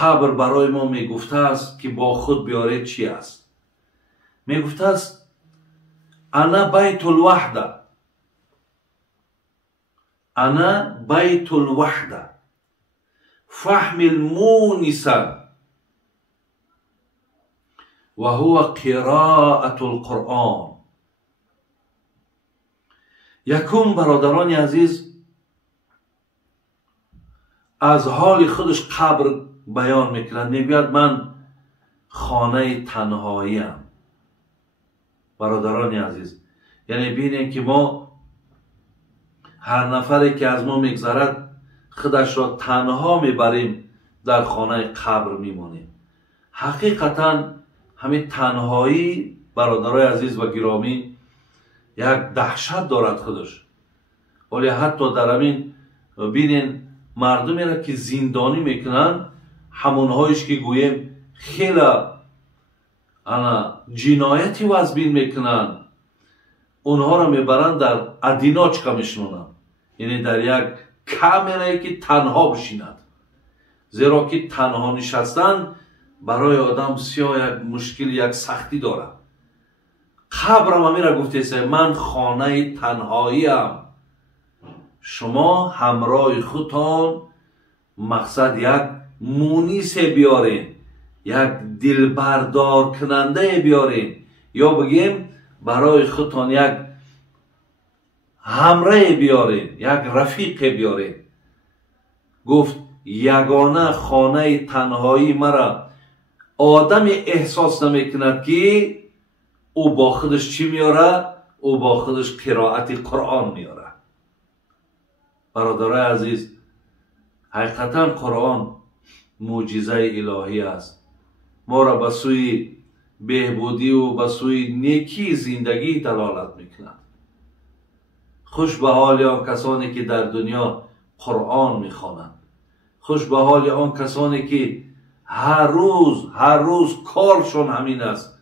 قبر برای ما میگفته است که با خود بیارید چی است. میگفته است انا بیت الوحده، انا بیت الوحده فحمل مونسا و هو قراءة القرآن. یکم برادران عزیز از حال خودش قبر بیان میکند، میگوید من خانه تنهایی ام. برادران عزیز، یعنی ببینیم که ما هر نفری که از ما میگذرد خودش را تنها میبریم، در خانه قبر میمانیم. حقیقتا همین تنهایی برادرای عزیز و گرامی یک دهشت دارد خودش. ولی حتی در همین بینین مردمی را که زندانی میکنن، همونهایش که گویم خیلی جنایتی وزبین میکنن، اونها را میبرن در ادیناچکا میشنونن، یعنی در یک کامرایی که تنها بشیند. زیرا که تنها نشستن برای آدم بسیار یک مشکل، یک سختی داره. قبرم همیره گفته من خانه تنهایی ام. شما همراه خودتان مقصد یک مونیس بیارین، یک دلبردار کننده بیارین، یا بگیم برای خودتان یک همراه بیارین، یک رفیق بیارین. گفت یگانه خانه تنهایی مرا آدم احساس نمیکند که او با خودش چی میاره؟ او با خودش قرائت قرآن میاره. برادرای عزیز، حقیقتا قرآن معجزه الهی است. ما را به سوی بهبودی و به سوی نیکی زندگی دلالت میکند. خوش به حال آن کسانی که در دنیا قرآن میخوانند. خوش به حال آن کسانی که هر روز کارشون همین است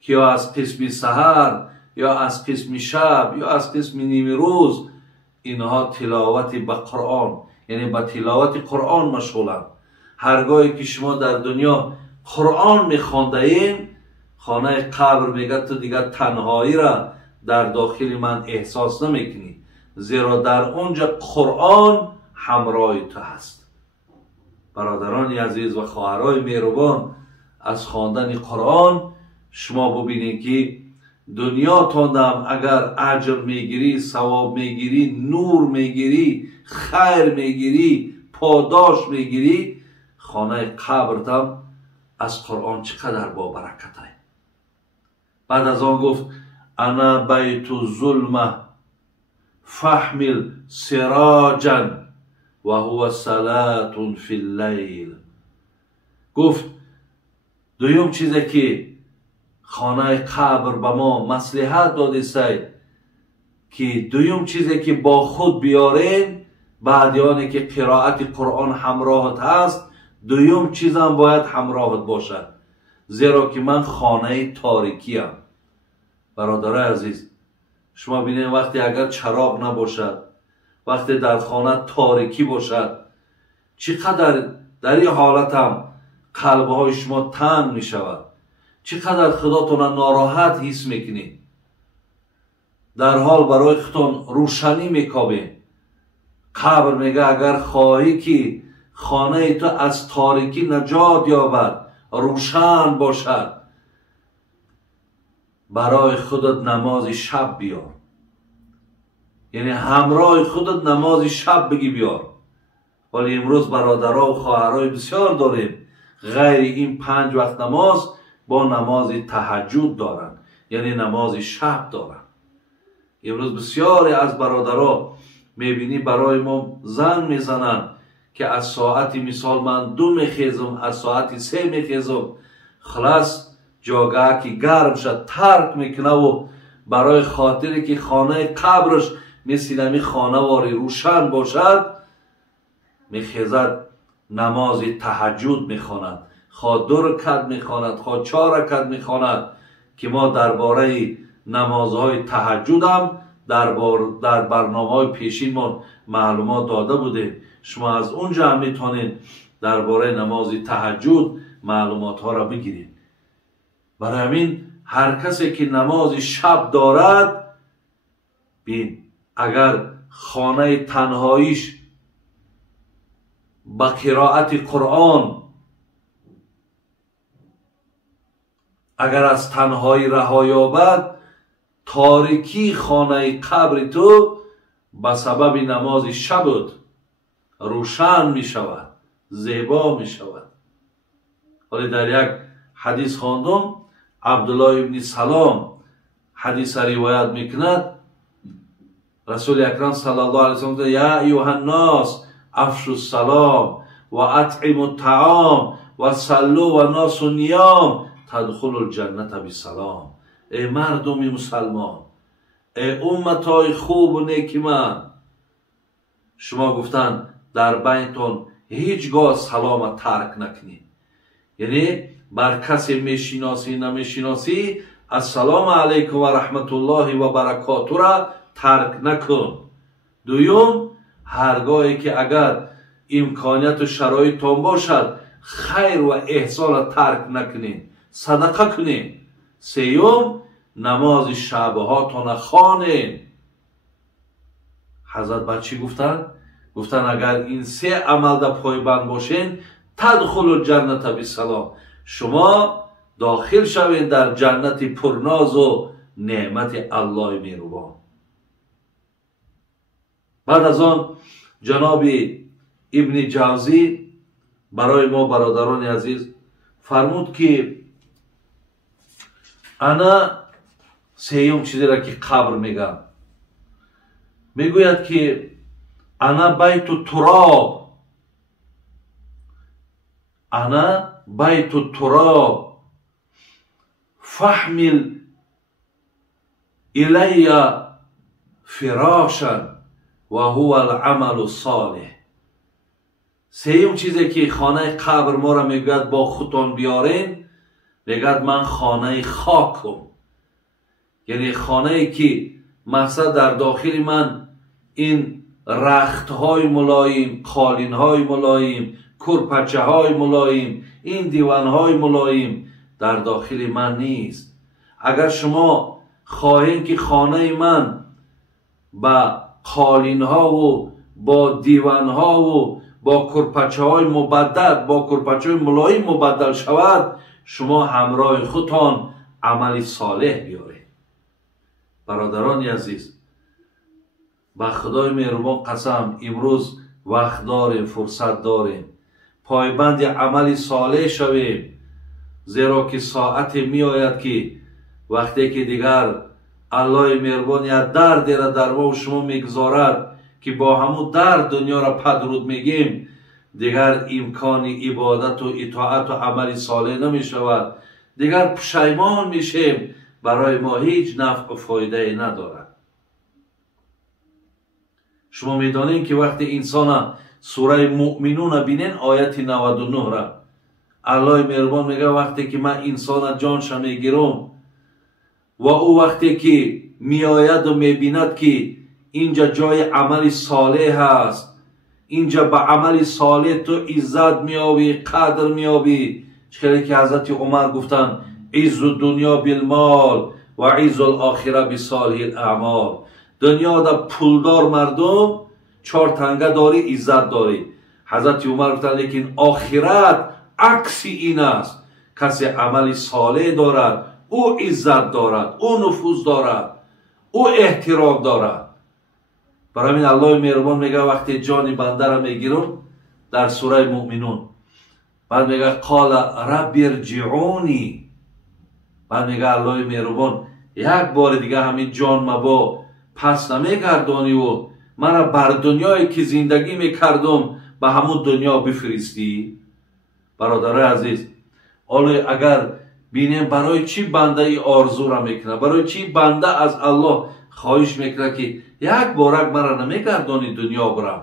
که یا از قسم سحر یا از قسم شب یا از قسم نیم روز اینها تلاوت به قرآن، یعنی به تلاوت قرآن مشغولند. هرگاهی که شما در دنیا قرآن میخوانده این، خانه قبر میگه تو دیگر تنهایی را در داخل من احساس نمیکنی، زیرا در اونجا قرآن همراه تو هست. برادران عزیز و خواهرای مهربان، از خواندن قرآن شما ببینید که دنیا تاندم اگر اجر میگیری، ثواب میگیری، نور میگیری، خیر میگیری، پاداش میگیری، خانه قبرتم از قرآن چقدر با برکت های. بعد از آن گفت انا بیت الظلمه فحمل سراجا و هو صلاة فی اللیل. گفت دویم چیزی که خانه قبر به ما مصلحت داده است که دویم چیزی که با خود بیارین بعد آنی که قرائت قرآن همراهت هست، دویم چیز هم باید همراهت باشد، زیرا که من خانه تاریکی ام. برادرای عزیز، شما بینید وقتی اگر چراغ نباشد، وقتی در خانه تاریکی باشد، چقدر در این حالت هم قلبهای شما تنگ می شود، چقدر خودتون ناراحت حس میکنید، در حال برای خودتون روشنی میکابید. قبر میگه اگر خواهی که خانه تو از تاریکی نجات یابد، روشن باشد، برای خودت نماز شب بیار، یعنی همراه خودت نماز شب بگی بیار. ولی امروز برادرها و خواهرای بسیار داریم غیر این 5 وقت نماز با نماز تهجد دارن، یعنی نماز شب دارن. امروز بسیاری از برادرها میبینی برای ما زنگ میزنن که از ساعت مثال من 2 میخیزم، از ساعت 3 میخیزم، خلاص جاگه که گرم شد ترک میکنه و برای خاطری که خانه قبرش مثل همی خانه واری روشن باشد میخیزد نماز تهجد میخواند، خواه 2 رکعت میخواند، خواه 4 رکعت میخواند. که ما درباره نمازهای تهجد هم در برنامه‌های پیشینمون معلومات داده بودیم. شما از اونجا هم میتونید درباره نماز تهجد معلومات ها را بگیرید. برای همین هر کسی که نماز شب دارد، بین اگر خانه تنهاییش با قرائت قرآن، اگر از تنهایی رها یابد، تاریکی خانه قبر تو به سبب نماز شب روشن می شود، زیبا می شود. ولی در یک حدیث خواندم، عبدالله ابن سلام حدیث روایت میکند، رسول اکرم صلی الله علیه و سلم یا ایها الناس افشوا السلام و اطعموا الطعام و صلوا و الناس نیام تدخلوا الجنه بسلام. ای مردم مسلمان، ای امتای خوب و نیک من، شما گفتن در بینتون هیچگاه سلام ترک نکنید. یعنی بر کسی میشناسی نمیشناسی السلام علیکم و رحمت الله و برکاته را ترک نکن. دوم، هرگاهی که اگر امکانیت و شرایط تان باشد خیر و احسان را ترک نکنید، صدقه کنید. سیوم، نماز شبها تان خوانید. حضرت بچی گفتن اگر این سه عمل در پایبند باشین تدخلوا الجنه بسلام، شما داخل شوید در جنت پرناز و نعمت الله مهربان. بعد از آن جناب ابن جوزی برای ما برادران عزیز فرمود که انا سیوم چیزی را که قبر میگم، میگوید که انا بیت التراب، انا بیت التراب فحمل الی فراشا و هو العمل الصالح. سیوم چیزی که خانه قبر ما را میگوید با خودتان بیارین، میگوید من خانه خاکم، یعنی خانه که مثلا در داخل من این رخت های ملایم، قالین های ملایم، کرپچه های ملایم، این دیوان های ملایم در داخل من نیست. اگر شما خواهید که خانه من با قالین ها و با دیوان ها و با کرپچه های مبدل، با کرپچه های ملایم مبدل شود، شما همراه خودتان عمل صالح بیارید. برادران عزیز، با خدای مهربان قسم، امروز وقت داریم، فرصت داریم، پایبند عمل صالح شویم، زیرا که ساعتی می آید که وقتی که دیگر الله مهربان یا درد را در ما و شما میگذارد که با همون درد دنیا را پدرود میگیم، دیگر امکان عبادت و اطاعت و عمل صالح نمی شود، دیگر پشیمان میشیم، برای ما هیچ نفع و فایده ندارد. شما میدانید که وقتی انسان سوره مؤمنون بینین آیت 99 را، الله مهربان میگه وقتی که من انسان جانش میگیرم و او وقتی که میآید و میبیند که اینجا جای عمل صالح هست، اینجا با عمل صالح تو عزت میابی، قدر میابی. چطوری که حضرت عمر گفتن عز الدنیا بالمال و عز الاخره بصالح الاعمال. دنیا دا پولدار مردم 4 تنگه داری، عزت داری. حضرت عمر گفتن لیکن آخرت عکس این است، کسی عمل صالح دارد او عزت دارد، او نفوذ دارد، او احترام دارد. برای همین الله مهربان میگه وقتی جان بنده را میگیرم در سوره مؤمنون، بعد میگه قال رب ارجعونی، بعد میگه الله مهربان یک بار دیگه همین جان ما با پس نمیگردانی و مرا بر دنیایی که زندگی میکردم به همون دنیا بفرستی. برادر عزیز، حالا اگر بینیم برای چی بنده ای آرزو را میکنه، برای چی بنده از الله خواهش میکنه که یک بارک مرا نمیگردانی دنیا برم،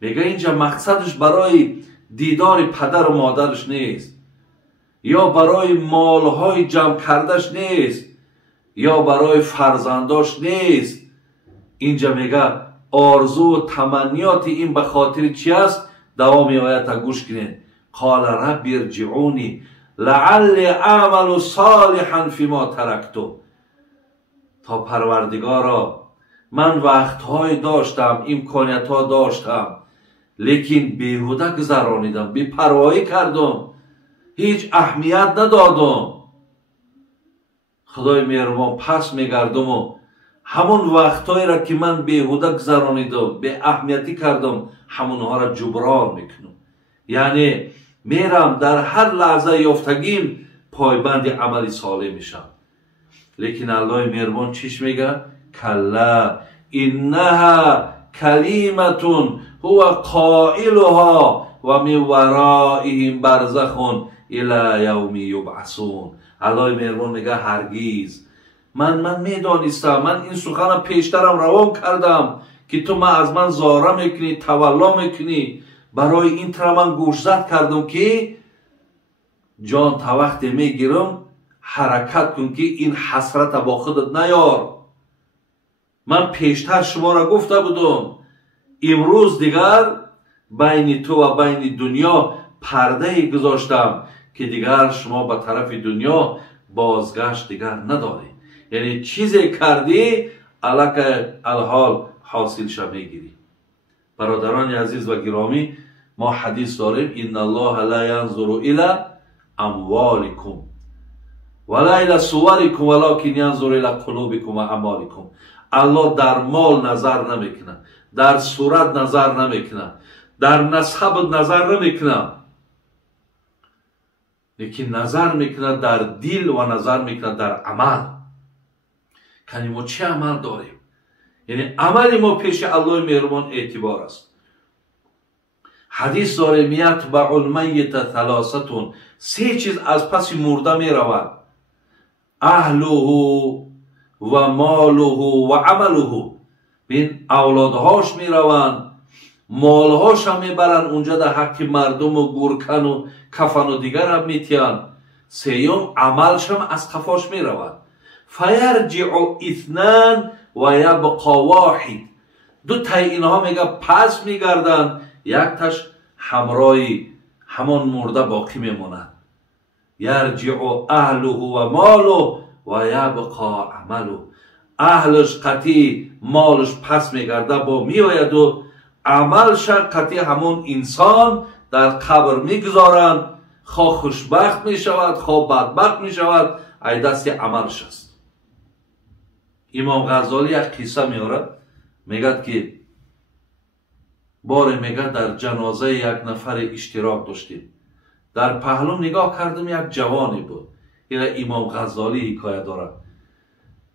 میگه اینجا مقصدش برای دیدار پدر و مادرش نیست، یا برای مالهای جمع کردش نیست، یا برای فرزنداش نیست. اینجا میگه آرزو و تمنیات این به خاطر چی است؟ دوام آیت گوش کنید. قال رب ارجعونی لعل اعمل صالحا فیما ترکتو. تا پروردگارا من وقتهای داشتم، امکانیت‌ها داشتم، لیکن بیهوده گذرانیدم، بی‌پروایی کردم، هیچ اهمیت ندادم. خدای مهربان پس میگردم و همون وقتهایی را که من بیهوده گذرانیدم، به اهمیتی کردم، همونها را جبران میکنم. یعنی میرم در هر لحظه یافتگیم پایبند عملی صالح میشم. لیکن الله مهربان چیش میگه؟ کلا انها کلیمتون هو قائلها و من ورائهم برزخ الی یوم یبعثون. الله مهربان میگه هرگیز من میدانستم، من این سخن پیشترم روان کردم که تو از من زاره میکنی، تولا میکنی. برای این طرح من گوشزد کردم که جان تا وقت میگیرم حرکت کن که این حسرت با خودت نیار. من پیشتر شما را گفته بودم امروز دیگر بین تو و بین دنیا پرده گذاشتم که دیگر شما به طرف دنیا بازگشت دیگر نداری. یعنی چیزی کردی الک الحال حاصل شو میگیری. برادران عزیز و گرامی، ما حدیث داریم ان الله لا ينظر الى اموالکم ولا الى صورکم ولكن ينظر الى قلوبکم و اعمالکم. الله در مال نظر نمیکنه، در صورت نظر نمیکنه، در نسب نظر نمیکنه، لیکن نظر میکنه در دل و نظر میکنه در عمل. کنی ما چه عمل داریم؟ یعنی عمل ما پیش الله مهربان اعتبار است. حدیث داریم یتبع المیت ثلاثتون، سه چیز از پس مرده می رود: اهله و ماله و عمله. بین اولادهاش می روند، مالهاش هم می برند اونجا در حق مردم و گورکن و کفن و دیگر هم می تیند. سیوم عملش هم از قفاش می رود. فیرجع اثنان و یبقا واحد. دو تای اینها میگه پس میگردن، یک تاش همراهی همان مرده باقی میماند. یرجع اهله و ماله و یبقا عمله. اهلش قطعی، مالش پس میگرده با میآید و عملش قطعی همون انسان در قبر میگذارند. خواه خوشبخت میشود، خواه بدبخت میشود، ای دست عملش است. امام غزالی یک قصه میارد، میگد که باره میگه در جنازه یک نفر اشتراک داشتیم. در پهلو نگاه کردم یک جوانی بود. این امام غزالی حکایت دارد.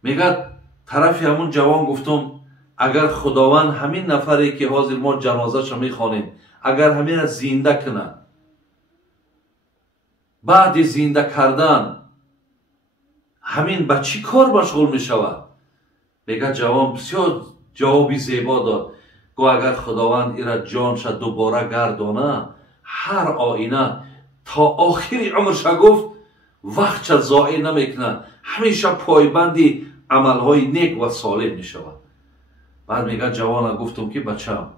میگه طرف همون جوان گفتم اگر خداوند همین نفری که حاضر ما جنازه شو میخوانیم اگر همین را زنده کنه، بعد زنده کردن همین با چی کار مشغول میشود؟ میگه جوان بسیار جوابی زیبا داد. گو اگر خداوند ایرا جانش دوباره گردانه، هر آینه تا آخری عمرش گفت وقتش ضایع نمیکنه، همیشه پایبندی عملهای نیک و صالح میشود. بعد میگه جوان گفتم که بچم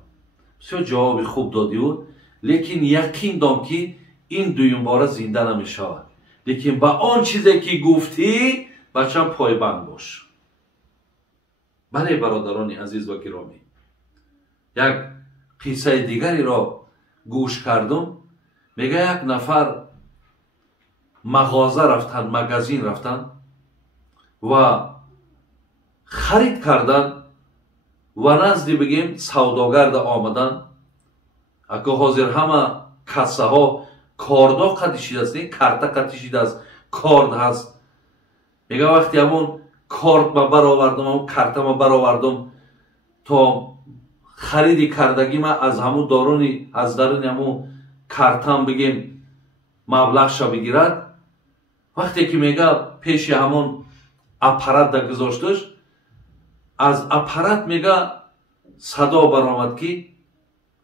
بسیار جواب خوب دادی و لیکن یقین دام که این دویم باره زنده نمیشود، لیکن با آن چیزی که گفتی بچم پایبند باش. بله برادران عزیز و گرامی، یک قصه دیگری را گوش کردم. میگه یک نفر مغازه رفتن، مغازین رفتن و خرید کردن و نزدی بگیم سوداگرد آمدن. اگه حاضر همه کسه ها کاردا قدیشید است، کارتا قدیشید است، کارد هست. میگه وقتی همون کارت ما برآوردم، همون کارتا ما برآوردم تا خریدی کردگی ما از همون دارونی از درون همون کارتام بگیم مبلغش بگیرد. وقتی که میگه پیش همون اپارات در گذاشتش، از اپارات میگه صدا برآمد که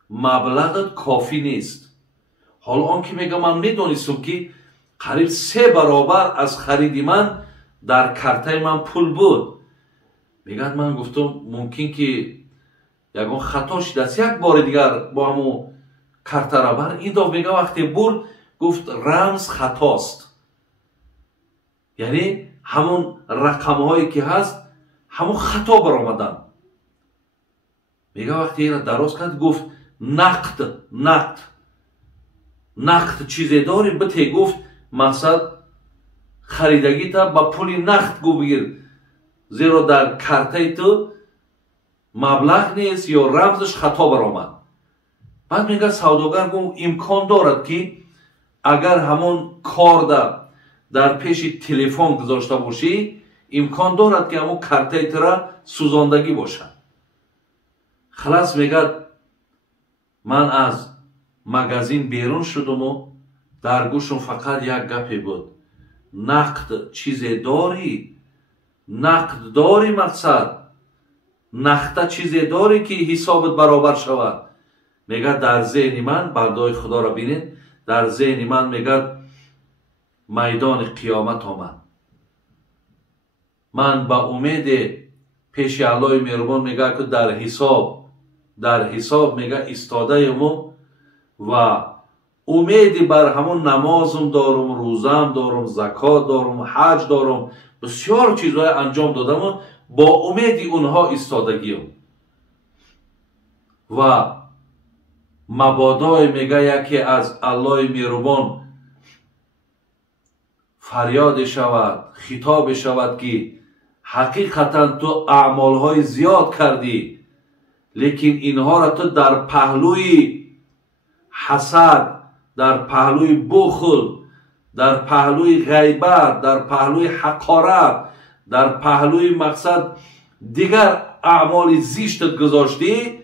مبلغت کافی نیست. حالا آن که میگه من میدونستم که قریب 3 برابر از خریدی من در کارتای من پول بود. میگه من گفتم ممکن که یگان خطاش دست یک بار دیگر با همو کارت بر این دو میگه وقتی برد گفت رمز خطاست، یعنی همون رقم هایی که هست همون خطا برآمدن. میگه وقتی این درست کرد گفت نقد چیزی داری بته، گفت مقصد خریدگی تا با پولی نقد گو بگیر، زیرا در کارت تو مبلغ نیست یا رمزش خطا برآمد. بعد میگه سوداگر گفت امکان دارد که اگر همون کارت در پیش تلفن گذاشته باشی امکان دارد که همون کارت را سوزاندگی باشد. خلاص میگه من از مغازین بیرون شدم و در گوشم فقط یک گپی بود، نقد چیزی داری؟ نقد داری؟ مقصد نقد چیزی داری که حسابت برابر شود؟ میگه در ذهن من، بندای خدا را بینید، در ذهن من میگه میدان قیامت آمد. من با امید پیش الله مهربان میگه که در حساب میگه استاده مو و امید بر همون نمازم دارم، روزم دارم، زکات دارم، حج دارم، بسیار چیزهای انجام دادم و با امید اونها استادگیم. و مبادا میگه یکی از الله مهربان فریاد شود، خطاب شود که حقیقتا تو اعمالهای زیاد کردی، لیکن اینها را تو در پهلوی حسد، در پهلوی بخل، در پهلوی غیبت، در پهلوی حقارت، در پهلوی مقصد دیگر اعمال زیشتت گذاشتی،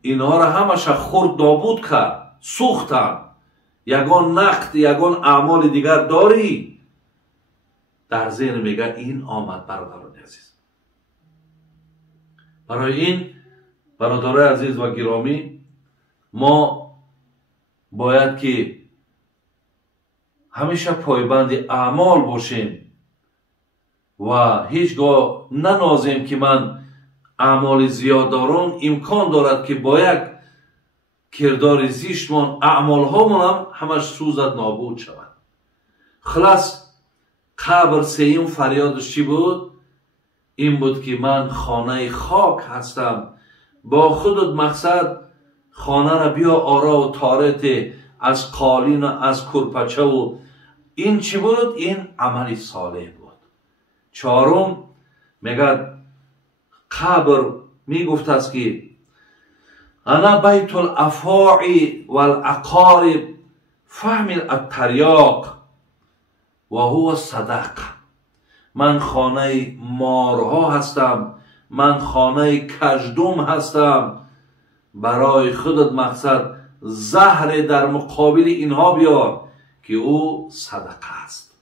اینها را همش خرد نابود کرد، سوختن. یگان نقد، یگان اعمال دیگر داری؟ در ذهن میگه این آمد. برادران عزیز، برای این برادران عزیز و گرامی ما باید که همیشه پایبند اعمال باشیم و هیچگاه ننازیم که من اعمال زیاد دارم. امکان دارد که با یک کردار زیشتمان اعمال هامون هم همش سوزد، نابود شود. خلاص قبر سیم فریادش چی بود؟ این بود که من خانه خاک هستم، با خودت مقصد خانه را بیا آرا و تارت از قالین و از کرپچه و این چی بود؟ این عمل صالح بود. چهارم میگه قبر میگفت است که انا بیت الافاعی والعقارب فهمل التریاق و هو صدق. من خانه مارها هستم، من خانه کژدم هستم، برای خودت مقصد زهر در مقابل اینها بیار که او صدقه است.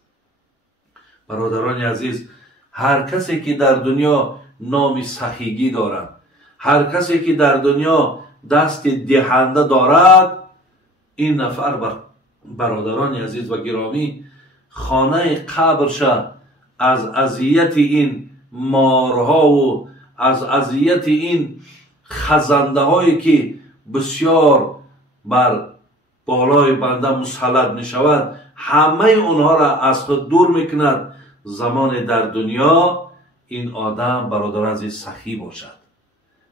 برادران عزیز، هر کسی که در دنیا نام سخیگی دارد، هر کسی که در دنیا دست دهنده دارد، این نفر برادران عزیز و گرامی خانه قبرش از اذیت این مارها و از اذیت این خزنده هایی که بسیار بر بالای بنده مسلط می شود، همه اونها را از خود دور میکند. زمان در دنیا این آدم برادر عزیز سخی باشد.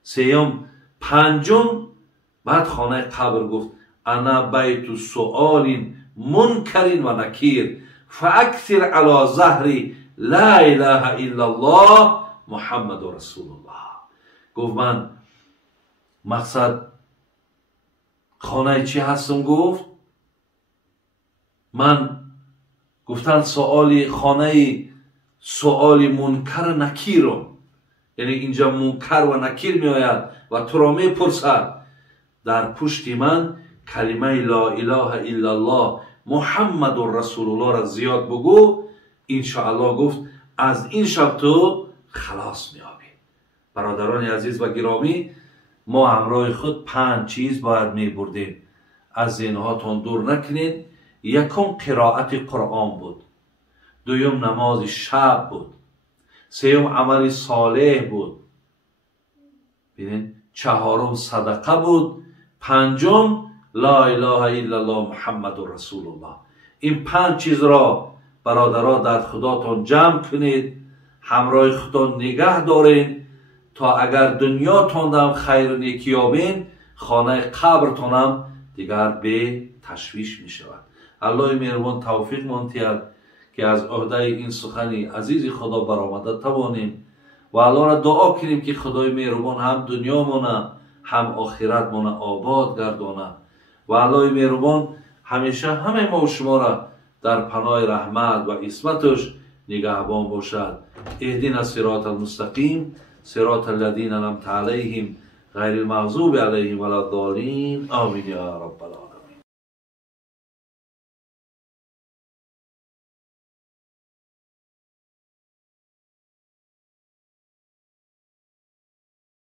سیوم پنجم بعد خانه قبر گفت انا بیت سؤال منکر و نکیر فاکثر علی ظهری لا اله الا الله محمد رسول الله. گفت من مقصد خانه چی هستم؟ گفت من گفتن سؤال منکر نکیرم، یعنی اینجا منکر و نکیر می آید و تو را می پرسد. در پشت من کلمه لا اله الا الله محمد رسول الله را زیاد بگو، انشاءالله گفت از این شب تو خلاص می آبی. برادران عزیز و گرامی، ما همراه خود 5 چیز باید می بردیم، از ذهنهاتون دور نکنید. یکم قرائت قرآن بود، دوم نماز شب بود، سوم عمل صالح بود. ببینید چهارم صدقه بود، پنجم لا اله الا الله محمد رسول الله. این 5 چیز را برادرها در خداتان جمع کنید، همراه خودتان نگه دارین تا اگر دنیاتان هم خیر و نیکی یابین، خانه قبرتان هم دیگر به تشویش می شود. الله مهربان توفیق منتید که از عهده این سخنی عزیز خدا برآمده توانیم و الله را دعا کنیم که خدای مهربان هم دنیامونه هم آخرتمونه آباد گردانه و الله مهربان همیشه همه ما و شما را در پناه رحمت و عصمتش نگهبان باشد. اهدنا الصراط المستقیم صراط الذین انعمت علیهم غیر المغضوب علیهم ولا الضالین آمین یا رب العالمین.